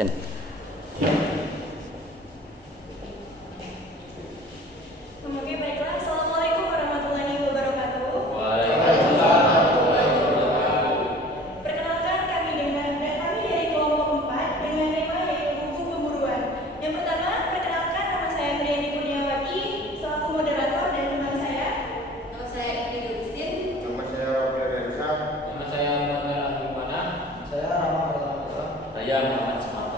action. Oke, baiklah. Assalamualaikum warahmatullahi wabarakatuh. Waalaikumsalam warahmatullahi wabarakatuh. Perkenalkan kami dari kelompok 4 dengan tema yaitu hukum pemburuan. Yang pertama, perkenalkan nama saya Priani Kurniawati selaku moderator dan teman saya. Nama saya Ingrid Agustin. Nama saya Rafael Rensa. Nama saya Muhammad Ahmad. Saya Rama Pratama. Saya Muhammad Ismail.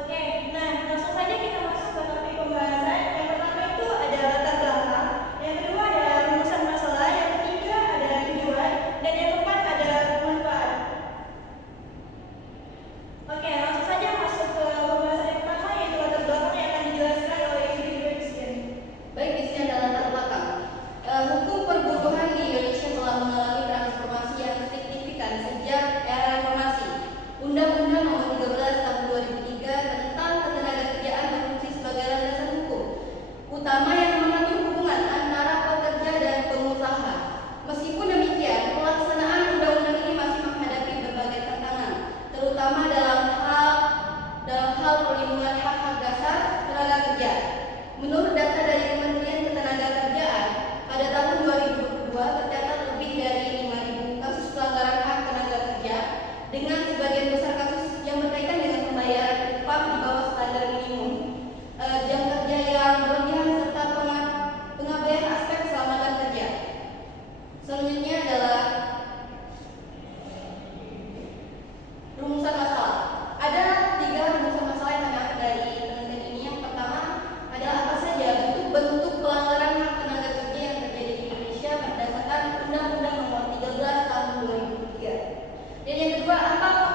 Oke, nah langsung saja kita masuk ke topik pembahasan. Yang pertama itu ada latar belakang, yang kedua ada rumusan masalah, yang ketiga ada tujuan, dan yang keempat ada manfaat. Oke, langsung saja masuk ke pembahasan yang pertama yaitu latar belakang yang akan dijelaskan oleh Ingrid Agustin. Baik, di sini ada latar belakang. Hukum perburuhan di Indonesia telah mengalami transformasi yang signifikan sejak era reformasi. Undang-Undang Nomor 13 Tahun 2003 tentang Ketenagakerjaan berfungsi sebagai landasan hukum utama yang mengatur hubungan antara pekerja dan pengusaha. Meskipun demikian, pelaksanaan undang-undang ini masih menghadapi berbagai tantangan, terutama dalam hal perlindungan hak-hak dasar tenaga kerja. Menurut data dari Kementerian Ketenagakerjaan, pada tahun 2022 tercatat lebih dari 5.000 kasus pelanggaran hak tenaga kerja, dengan sebagian besar kasus yang berkaitan dengan pembayaran upah di bawah standar minimum, jam kerja yang berlebihan, serta pengabaian aspek keselamatan kerja. Selanjutnya adalah rumusan masalah. Ada 3 rumusan masalah yang ada dari penelitian ini. Yang pertama adalah apa saja bentuk-bentuk pelanggaran hak tenaga kerja yang terjadi di Indonesia berdasarkan Undang-Undang Nomor 13 Tahun 2003. Dan yang kedua, apa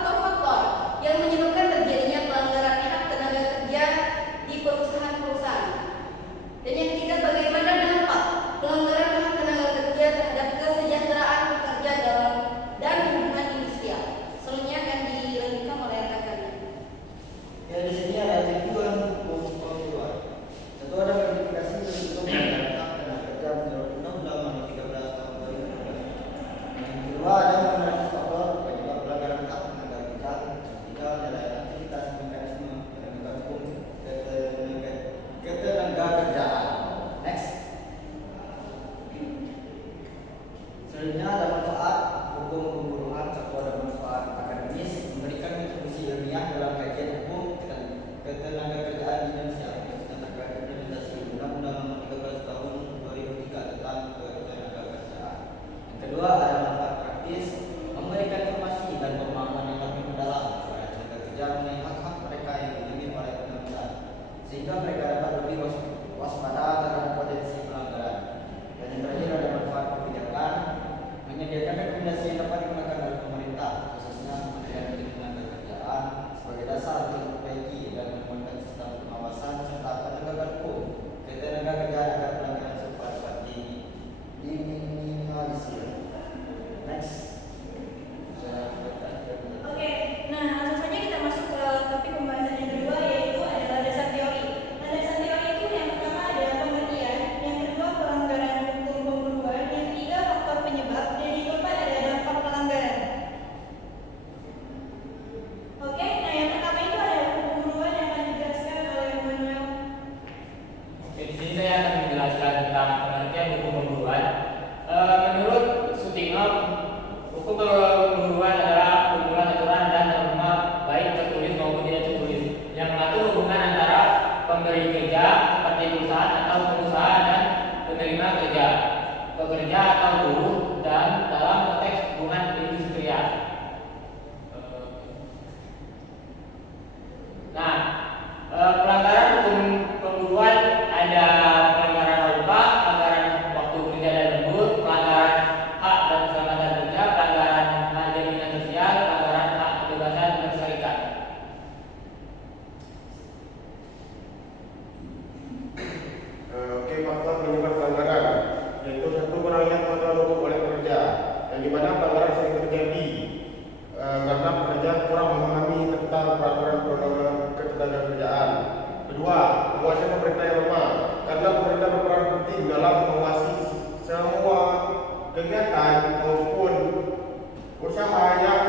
yang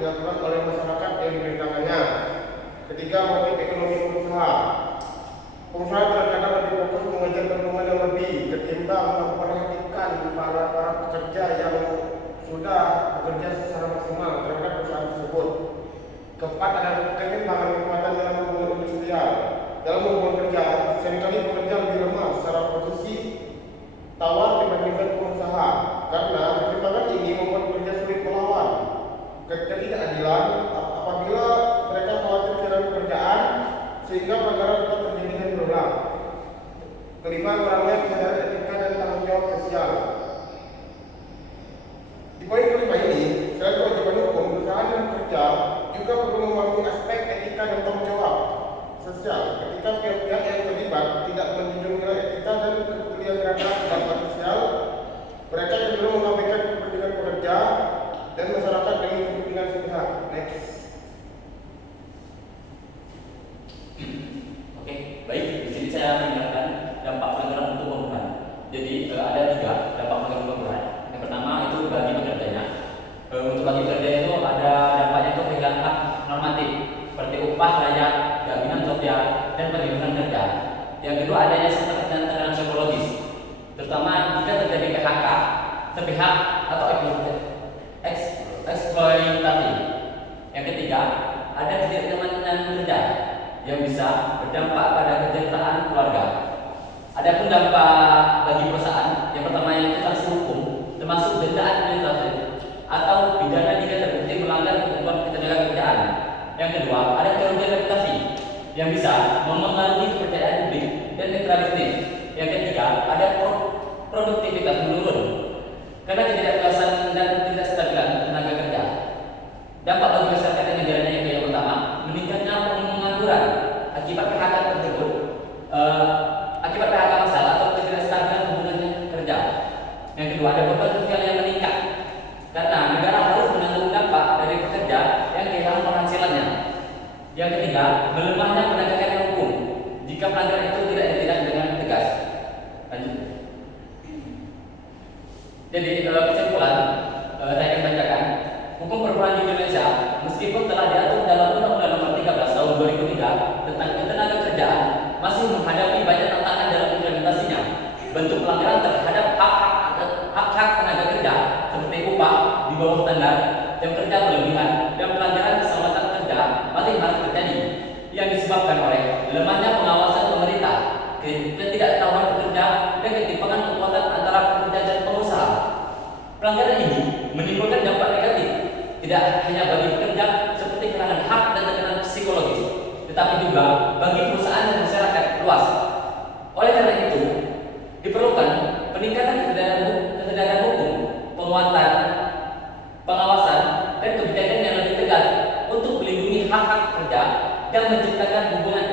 dilakukan oleh masyarakat yang diberitakannya. Ketiga, motif ekonomi pengusaha. Pengusaha terkadang lebih fokus mengejar keuntungan yang lebih ketimbang memperhatikan para pekerja yang sudah bekerja secara maksimal terhadap perusahaan tersebut. Keempat, ada ketimpangan kekuatan dalam hubungan industrial. Dalam hubungan kerja, seringkali pekerja lebih lemah secara posisi tawar dibandingkan pengusaha, karena ketimpangan ini membuat pekerja sulit melawan ketidakadilan apabila mereka khawatir kehilangan pekerjaan, sehingga pelanggaran dapat terjadi dan berulang. Kelima, kurangnya kesadaran etika dan tanggung jawab sosial. Di poin kelima ini, selain kewajiban hukum, perusahaan dan pekerja juga perlu memahami aspek etika dan tanggung jawab sosial. Ketika pihak-pihak yang terlibat tidak menjunjung nilai etika dan kepedulian terhadap dampak sosial, mereka cenderung mengabaikan kepentingan pekerja dan masyarakat demi kepentingan sepihak. Next. Oke, baik. Di sini saya menjelaskan dampak pelanggaran untuk pembunuhan. Jadi ada 3 dampak pelanggaran pembunuhan. Yang pertama itu bagi pekerjanya. Untuk bagi pekerja itu ada dampaknya untuk kehilangan hak normatif seperti upah layak, jaminan sosial, dan perlindungan kerja. Yang kedua, adanya stres dan tekanan psikologis, terutama jika terjadi PHK sepihak atau eksploitasi. Yang ketiga, ada ketidaknyamanan kerja yang bisa berdampak pada kesejahteraan keluarga. Adapun dampak bagi perusahaan, yang pertama yaitu sanksi hukum, termasuk denda administratif atau pidana jika terbukti melanggar ketentuan ketenagakerjaan. Yang kedua, ada kerugian reputasi yang bisa memengaruhi kepercayaan publik dan mitra bisnis. Yang ketiga, ada produktivitas menurun karena ketidakpuasan dan ketidakstabilan tenaga kerja. Dampak bagi masyarakat dan negaranya yang pertama, meningkatnya pengangguran akibat PHK tersebut, akibat PHK massal atau ketidakstabilan hubungan kerja. Yang kedua, ada beban sosial yang meningkat karena negara harus menanggung dampak dari pekerja yang kehilangan penghasilannya. Yang ketiga, melemahnya penegakan hukum jika pelanggaran itu tidak ditindak dengan tegas. Lanjut. Jadi kesimpulan saya akan bacakan. Hukum perburuan di Indonesia meskipun telah diatur dalam Undang-Undang Nomor 13 Tahun 2003 tentang ketenagakerjaan masih menghadapi banyak tantangan dalam implementasinya. Bentuk pelanggaran terhadap hak-hak tenaga kerja seperti upah di bawah standar, jam kerja berlebihan, dan pelanggaran keselamatan kerja masih harus terjadi, yang disebabkan oleh lemahnya pengawasan pemerintah, ketidaktahuan pekerja, dan ketimpangan kekuatan antara pekerja dan pengusaha. Pelanggaran ini menimbulkan dampak negatif tidak hanya bagi pekerja seperti kehilangan hak dan tekanan psikologis, tetapi juga bagi perusahaan dan masyarakat luas. Oleh karena itu, diperlukan peningkatan kesadaran hukum, penguatan pengawasan, dan kebijakan yang lebih tegas untuk melindungi hak-hak pekerja dan menciptakan hubungan